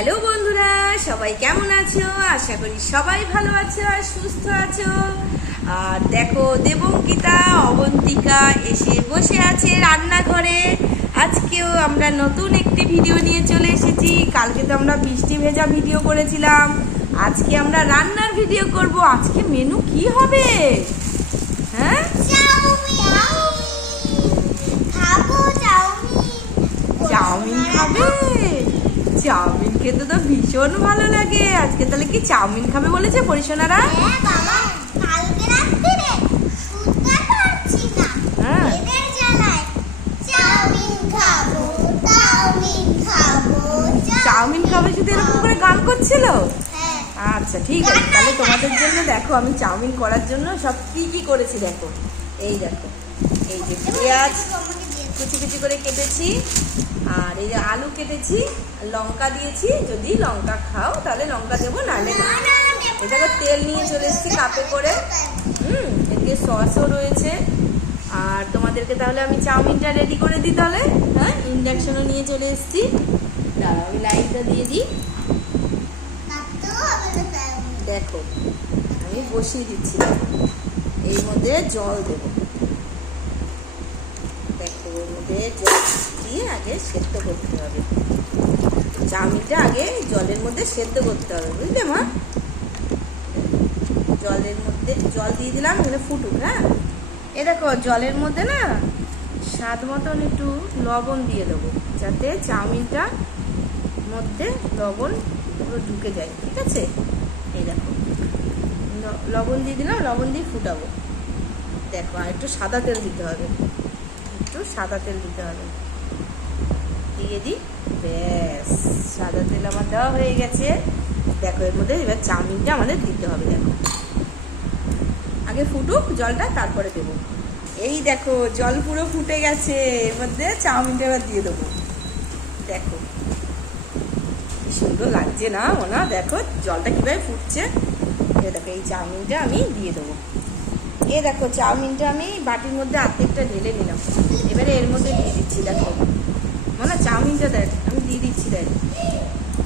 Hello বন্ধুরা সবাই কেমন আছো? আশা করি সবাই ভালো আছো আর সুস্থ আছো। আর দেখো দেবঙ্কিতা অবন্তিকা এসে বসে আছে রান্নাঘরে। আজকেও আমরা নতুন একটি ভিডিও নিয়ে চলে এসেছি। কালকে তো আমরা বৃষ্টি ভেজা ভিডিও করেছিলাম। আজকে আমরা রান্নার ভিডিও করব। আজকে মেনু কি হবে? হ্যাঁ? চাউমিন খাবে? চাউমিন খেতে তো ভীষণ ভালো লাগে। আজকে তাহলে কি চাউমিন খাবে বলেছে পরিশোনারা হ্যাঁ চাউমিন খাবে শুধু এরকম করে গান করছিল? আচ্ছা ঠিক আছে তাহলে তোমাদের জন্য দেখো আমি চাউমিন করার জন্য সব কি কি করেছি দেখো। এই দেখো এই যে পেঁয়াজ কুচি কুচি করে কেটেছি। আর এই আলু কেটেছি, লঙ্কা দিয়েছি। যদি লঙ্কা খাও, তাহলে লঙ্কা দেবো, না এটাকে তেল নিয়ে চলে এসেছি কাপে করে। হুম এদিকে সসও রয়েছে। আর তোমাদেরকে তাহলে আমি চাউমিনটা রেডি করে দিই তাহলে। হ্যাঁ ইন্ডাকশনও নিয়ে চলে এসেছি। আমি লাইটটা দিয়ে দিই। দেখো, আমি বসিয়ে দিচ্ছি। এর মধ্যে জল দেব। মধ্যে জল দিয়ে আগে সেদ্ধ করতে হবে চাউমিনটা আগে জলের মধ্যে সেদ্ধ করতে হবে বুঝলে মা জলের মধ্যে জল দিয়ে দিলাম, এখানে ফুটুক হ্যাঁ। এ দেখো, জলের মধ্যে না স্বাদ মতন একটু লবণ দিয়ে দেবো যাতে চাউমিনটা মধ্যে লবণ পুরো ঢুকে যায় ঠিক আছে এই দেখো লবণ দিয়ে দিলাম, লবণ দিয়ে ফুটাবো। দেখো, আর একটু সাদা তেল দিতে হবে। একটু সাদা তেল দিতে হবে। দিয়ে দিই ব্যাস, সাদা তেল আমার দেওয়া হয়ে গেছে। দেখো এর মধ্যে এবার চাউমিনটা আমাদের দিতে হবে, দেখো। আগে ফুটুক, জলটা তারপরে দেবো। এই দেখো, জল পুরো ফুটে গেছে, এর মধ্যে চাউমিনটা এবার দিয়ে দেবো। দেখো সুন্দর লাগছে না ওনা দেখো, জলটা কীভাবে ফুটছে। দেখো, এই চাউমিনটা আমি দিয়ে দেবো। এ দেখো, চাউমিনটা আমি বাটির মধ্যে আর্ধেকটা ঢেলে নিলাম। এবারে এর মধ্যে দিয়ে দিচ্ছি, দেখো। মনে চাউমিনটা দেখ, আমি দিয়ে দিচ্ছি, দেখ।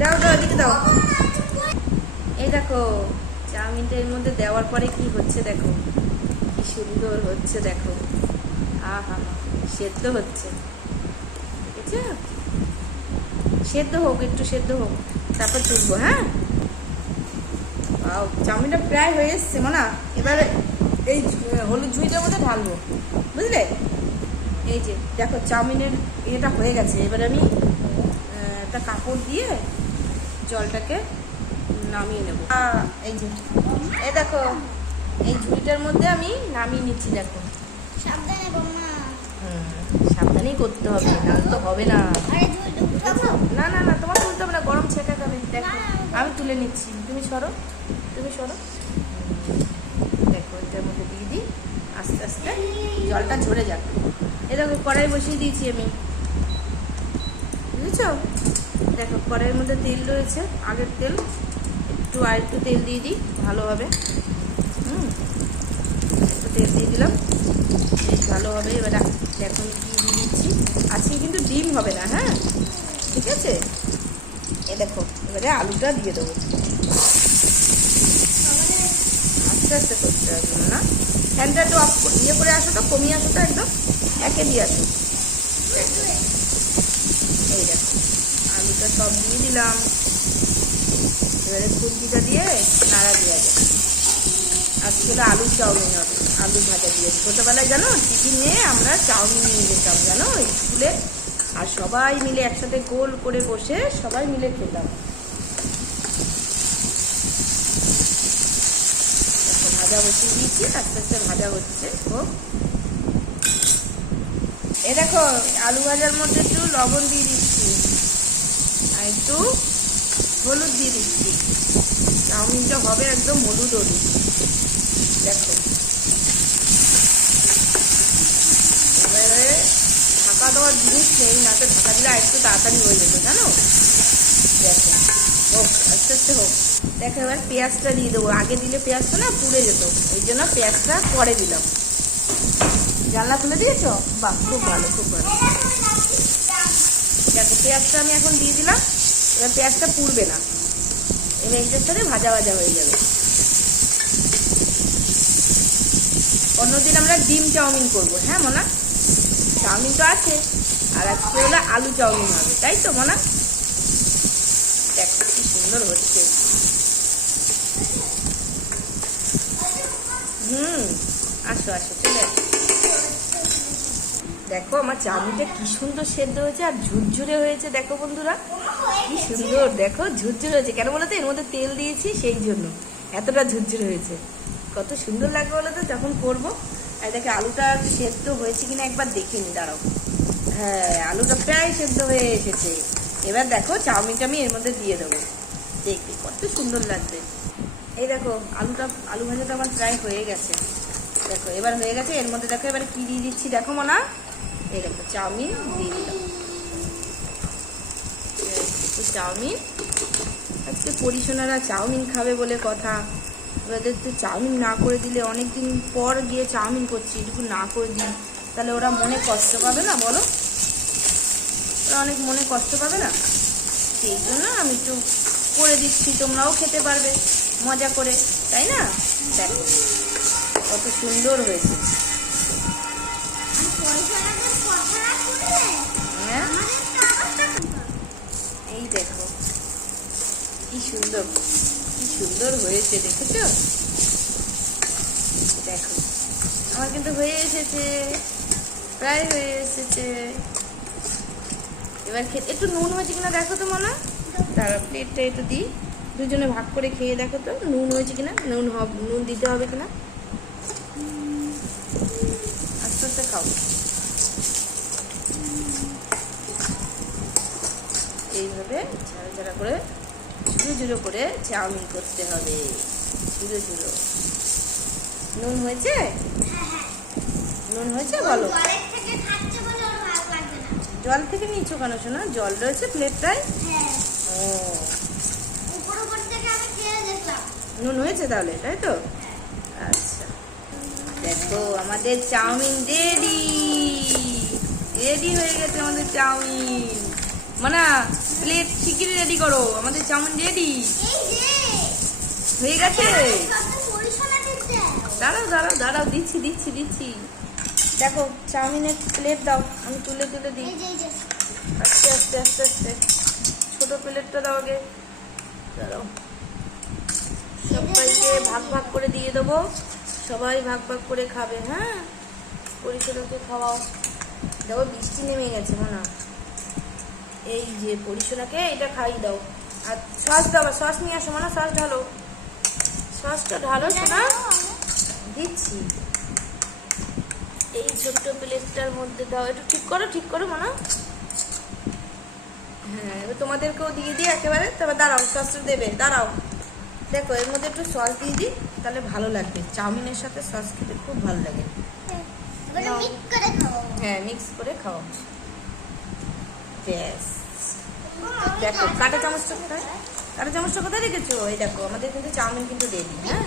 দাও দাও, এদিকে দাও। এই দেখো, চাউমিনটা এর মধ্যে দেওয়ার পরে কি হচ্ছে দেখো? কি সুন্দর হচ্ছে দেখো। আহা, সেদ্ধ হচ্ছে। দেখেছ? সেদ্ধ হোক, একটু সেদ্ধ হোক। তারপর তুলবো হ্যাঁ? চাউমিনটা প্রায় হয়ে এসছে, মানা। এবারে এই হলুদ ঝুঁইটার মধ্যে ঢালবো বুঝলে? এই যে দেখো চাউমিনের ইয়েটা হয়ে গেছে এবার আমি একটা কাপড় দিয়ে জলটাকে নামিয়ে নেব। এই যে এই দেখো এই ঝুড়িটার মধ্যে আমি নামিয়ে নিচ্ছি দেখো। সাবধানেই করতে হবে নাহলে তো হবে না। না না না তোমার তুলতে হবে না গরম ছেঁকা খাবে দেখো। আমি তুলে নিচ্ছি তুমি সরো তুমি সরো। দেখো মধ্যে দিয়ে দিই, আস্তে আস্তে জলটা ঝরে যাক। এ দেখো, কড়াই বসিয়ে দিয়েছি আমি। বুঝেছ? দেখো, কড়াইয়ের মধ্যে তেল রয়েছে, আগের তেল, একটু আর একটু তেল দিয়ে দিই, ভালোভাবে। হুম, একটু তেল দিয়ে দিলাম। বেশ ভালোভাবে এবার দেখো দিয়ে দিচ্ছি। আজকে কিন্তু ডিম হবে না হ্যাঁ? ঠিক আছে? এ দেখো, এবারে আলুটা দিয়ে দেবো। আস্তে করতে হবে না। ফ্যানটা একটু অফ ইয়ে করে আসো তো, কমিয়ে আসো তো একদম। একে দিয়ে আসো। এই দেখো, আলুটা সব দিয়ে দিলাম। এবারে খুন্তিটা দিয়ে নাড়া দেওয়া যায় আজকে হলো আলুর চাউমিন হবে, আলু ভাজা দিয়ে। ছোটোবেলায় জানো টিফিন নিয়ে আমরা চাউমিন নিয়ে যেতাম, জানো, স্কুলে। আর সবাই মিলে একসাথে গোল করে বসে সবাই মিলে খেতাম দেখো, ভাজা বসিয়ে দিয়েছি আস্তে আস্তে ভাজা হচ্ছে হোক এ দেখো, আলু ভাজার মধ্যে একটু লবণ দিয়ে দিচ্ছি। আর একটু হলুদ দিয়ে দিচ্ছি। চাউমিনটা হবে একদম হলুদ হলুদ। দেখো। এবারে ঢাকা দেওয়ার জিনিস নেই, না তো ঢাকা দিলে আর একটু তাড়াতাড়ি হয়ে যেত, জানো? দেখো। হোক, আস্তে আস্তে হোক। দেখো, এবার পেঁয়াজটা দিয়ে দেবো। আগে দিলে পেঁয়াজটা না পুড়ে যেত। ওই জন্য পেঁয়াজটা পরে দিলাম। জানলা খুলে দিয়েছ? বাহ, খুব ভালো খুব ভালো। দেখো, পেঁয়াজটা আমি এখন দিয়ে দিলাম। এবার পেঁয়াজটা পুড়বে না। এবার এইটার সাথে ভাজা ভাজা হয়ে যাবে। অন্যদিন আমরা ডিম চাউমিন করব। হ্যাঁ মোনা? চাউমিন তো আছে। আর আজকে হলো আলু চাউমিন হবে। তাই তো, মোনা? সুন্দর হচ্ছে হুম, আসো আসো, চলে আসো। দেখো, আমার চাউমিনটা কি সুন্দর সেদ্ধ হয়েছে আর ঝুরঝুরে হয়েছে, দেখো বন্ধুরা। কি সুন্দর, দেখো, ঝুরঝুরে হয়েছে। কেন বলো তো, এর মধ্যে তেল দিয়েছি সেই জন্য। এতটা ঝুরঝুরে হয়েছে। কত সুন্দর লাগবে বলো তো, যখন করব। আর দেখে আলুটা সেদ্ধ হয়েছে কিনা একবার দেখে নি দাঁড়াও। হ্যাঁ আলুটা প্রায় সেদ্ধ হয়ে এসেছে। এবার দেখো চাউমিনটা আমি এর মধ্যে দিয়ে দেবো। দেখবে, কত সুন্দর লাগবে। এই দেখো, আলুটা আলু ভাজাটা আমার প্রায় হয়ে গেছে। দেখো, এবার হয়ে গেছে, এর মধ্যে দেখো, এবার কি দিয়ে দিচ্ছি, দেখো মনা। এই দেখো, চাউমিন দিয়ে দিলাম। চাউমিন। আজকে পরিশোনারা চাউমিন খাবে বলে কথা। ওদের তো চাউমিন না করে দিলে অনেক দিন পর গিয়ে চাউমিন করছি, এটুকু না করে দিই। তাহলে ওরা মনে কষ্ট পাবে না, বলো? ওরা অনেক মনে কষ্ট পাবে না? সেই জন্য আমি একটু করে দিচ্ছি, তোমরাও খেতে পারবে, মজা করে, তাই না? দেখো, কত সুন্দর হয়েছে। হ্যাঁ? এই দেখো, কি সুন্দর কি সুন্দর হয়েছে, দেখেছ? দেখো, আমার কিন্তু হয়ে এসেছে, প্রায় হয়ে এসেছে। এবার খেতে, একটু নুন হয়েছে কিনা দেখো তো মনে তারা প্লেটটা একটু দিই। দুজনে ভাগ করে খেয়ে দেখো তো নুন হয়েছে কিনা? নুন হব নুন দিতে হবে কিনা? আস্তে আস্তে খাও। এইভাবে ঝাড়া ঝাড়া করে ঝুড়ো ঝুড়ো করে চাউমিন করতে হবে। ঝুড়ো ঝুড়ো নুন হয়েছে? নুন হয়েছে? বলো জল থেকে নিচ্ছ কেন শোনা? জল রয়েছে প্লেটটায় নুন হয়েছে তাহলে, তাই তো? আচ্ছা। দেখো, আমাদের চাউমিন রেডি রেডি হয়ে গেছে আমাদের চাউমিন। মানে প্লেট ঠিকই রেডি করো। আমাদের চাউমিন রেডি হয়ে গেছে? দাঁড়াও দাঁড়াও দাঁড়াও, দিচ্ছি দিচ্ছি দিচ্ছি। দেখো, চাউমিনের প্লেট দাও, আমি তুলে তুলে দিই। আস্তে আস্তে আস্তে আস্তে। ছোট প্লেটটা দাও আগে। দাঁড়াও। সবাইকে ভাগ ভাগ করে দিয়ে দেবো। সবাই ভাগ ভাগ করে খাবে হ্যাঁ? পরিষদাকে খাওয়াও। দেখো, বৃষ্টি নেমে গেছে, মনে। এই যে পরিষদাকে এটা খাইয়ে দাও। আর সস দাও সস নিয়ে আসো মানে সস ঢালো। সসটা ঢালো শোনা দিচ্ছি। এই ছোট্ট প্লেটটার মধ্যে দাও। একটু ঠিক করো ঠিক করো, মনে হয়। হ্যাঁ এবার তোমাদেরকেও দিয়ে দিই একেবারে। তবে দাঁড়াও সসটা দেবে। দাঁড়াও। দেখো এর মধ্যে একটু সস দিয়ে দিই তাহলে ভালো লাগবে। চাউমিনের সাথে সস খেতে খুব ভালো লাগে। হ্যাঁ মিক্স করে খাও। ব্যাস। দেখো কাঁটা চামচটা কোথায়? কাঁটা চামচটা কোথায় রেখেছো? এই দেখো আমাদের কিন্তু চাউমিন কিন্তু রেডি হ্যাঁ?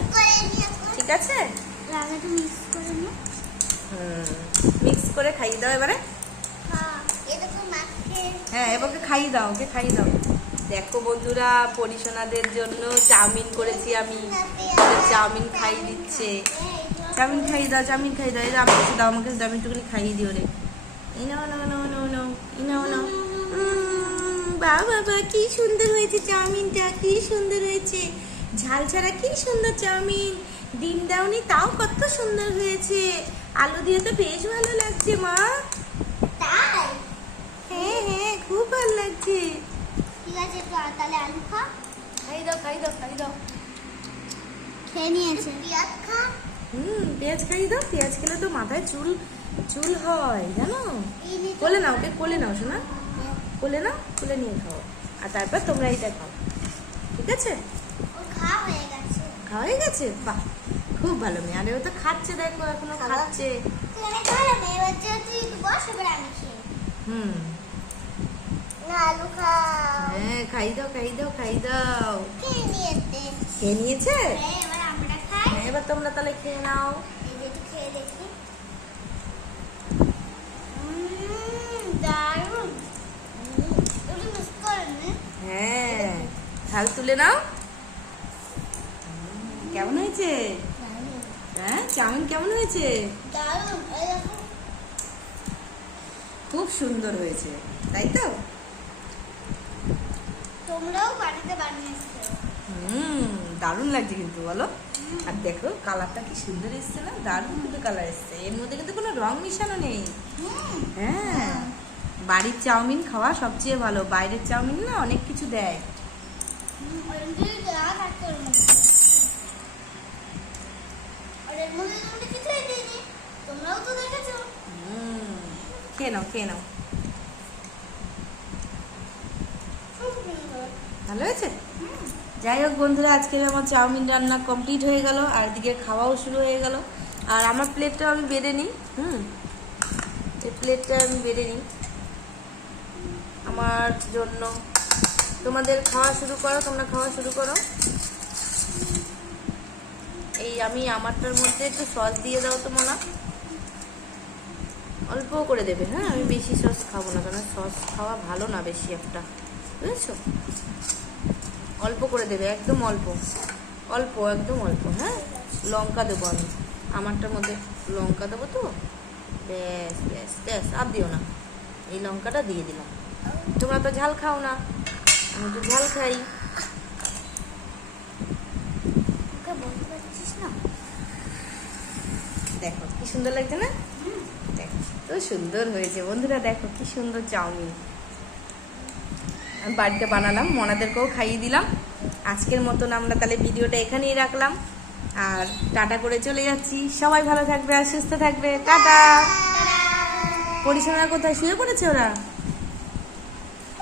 ঠিক আছে? হুম মিক্স করে খাইয়ে দাও এবারে। হ্যাঁ এবারে খাইয়ে দাও ওকে খাইয়ে দাও। দেখো বন্ধুরা পরিশোনাদের জন্য চাউমিন করেছি আমি। চাউমিন খাইয়ে দিচ্ছে। চাউমিন খাইয়ে দাও চাউমিন খাইয়ে দাও। এই দাও, আমাকে দাও আমি একটুখানি খাইয়ে দিও রে এই নাও নাও নাও নাও নাও এই নাও বাহ বাবা কি সুন্দর হয়েছে চাউমিনটা কি সুন্দর হয়েছে। ঝাল ছাড়া কি সুন্দর চাউমিন। ডিম দাওনি তাও কত সুন্দর হয়েছে। আলু দিয়ে তো বেশ ভালো লাগছে মা হ্যাঁ হ্যাঁ খুব ভালো লাগছে তাহলে আলু খা খাই দাও খাই দাও খাই দাও খেয়ে নিয়েছে। পেঁয়াজ হুম পেঁয়াজ খাই দাও। পেঁয়াজ খেলে তো মাথায় চুল চুল হয় জানো। কোলে নাও ওকে কোলে নাও শোনা কোলে নাও কোলে নিয়ে খাও। আর তারপর তোমরা এইটা খাও। ঠিক আছে? খাওয়া হয়ে গেছে। বাহ খুব ভালো মেয়ে। আরে ও তো খাচ্ছে দেখো এখনও? খাচ্ছে। হুম। হ্যাঁ খাই দাও খাই দাও খাই দাও। খেয়ে নিয়েছে। খেয়ে নিয়েছে? হ্যাঁ, এবার তোমরা তাহলে খেয়ে নাও। খেয়ে দেখি? হ্যাঁ ঝাল তুলে নাও। কেমন হয়েছে? হ্যাঁ চাউমিন কেমন হয়েছে? খুব সুন্দর হয়েছে তাই তো? তোমরাও বাড়িতে বানিয়েছো হুম। দারুণ লাগছে কিন্তু, বলো। আর দেখো কালারটা কি সুন্দর এসছে না? দারুণ কিন্তু কালার এসছে। এর মধ্যে কিন্তু কোনো রং মিশানো নেই। হ্যাঁ। বাড়ির চাউমিন খাওয়া সবচেয়ে ভালো। বাইরের চাউমিন না অনেক কিছু দেয়। ভালো হয়েছে? যাই হোক বন্ধুরা আজকে আমার চাউমিন রান্না কমপ্লিট হয়ে গেল, আর এদিকে খাওয়াও শুরু হয়ে গেল। আর আমার প্লেটটা আমি বেড়ে নিই, হুম? এই প্লেটটা আমি বেড়ে নিই। আমার জন্য। তোমাদের খাওয়া শুরু করো, তোমরা খাওয়া শুরু করো। এই আমি আমারটার মধ্যে একটু সস দিয়ে দাও তো মনে। অল্প করে দেবে হ্যাঁ? আমি বেশি সস খাব না কারণ সস খাওয়া ভালো না বেশি একটা, বুঝেছ? অল্প করে দেবে একদম অল্প। অল্প একদম অল্প হ্যাঁ? লঙ্কা দেবো আমি। আমারটার মধ্যে লঙ্কা দেবো তো? ব্যাস ব্যাস ব্যাস আর দিও না। এই লঙ্কাটা দিয়ে দিলাম। তোমরা তো ঝাল খাও না। আমি তো ঝাল খাই? দেখো কি সুন্দর লাগছে না? দেখো তো সুন্দর হয়েছে। বন্ধুরা দেখো কি সুন্দর চাউমিন। আমি বাড়িতে বানালাম, মনাদেরকেও খাইয়ে দিলাম। আজকের মতন আমরা তাহলে ভিডিওটা এখানেই রাখলাম। আর টাটা করে চলে যাচ্ছি। সবাই ভালো থাকবে আর সুস্থ থাকবে। টাটা! পরিচালনা কোথায়? শুয়ে পড়েছে ওরা?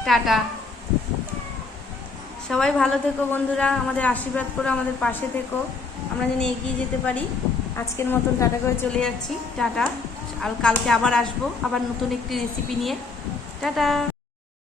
টাটা! সবাই ভালো থেকো বন্ধুরা। আমাদের আশীর্বাদ করো, আমাদের পাশে থেকো। আমরা যেন এগিয়ে যেতে পারি। আজকের মতন টাটা করে চলে যাচ্ছি। টাটা! আর কালকে আবার আসব। আবার নতুন একটি রেসিপি নিয়ে। টাটা!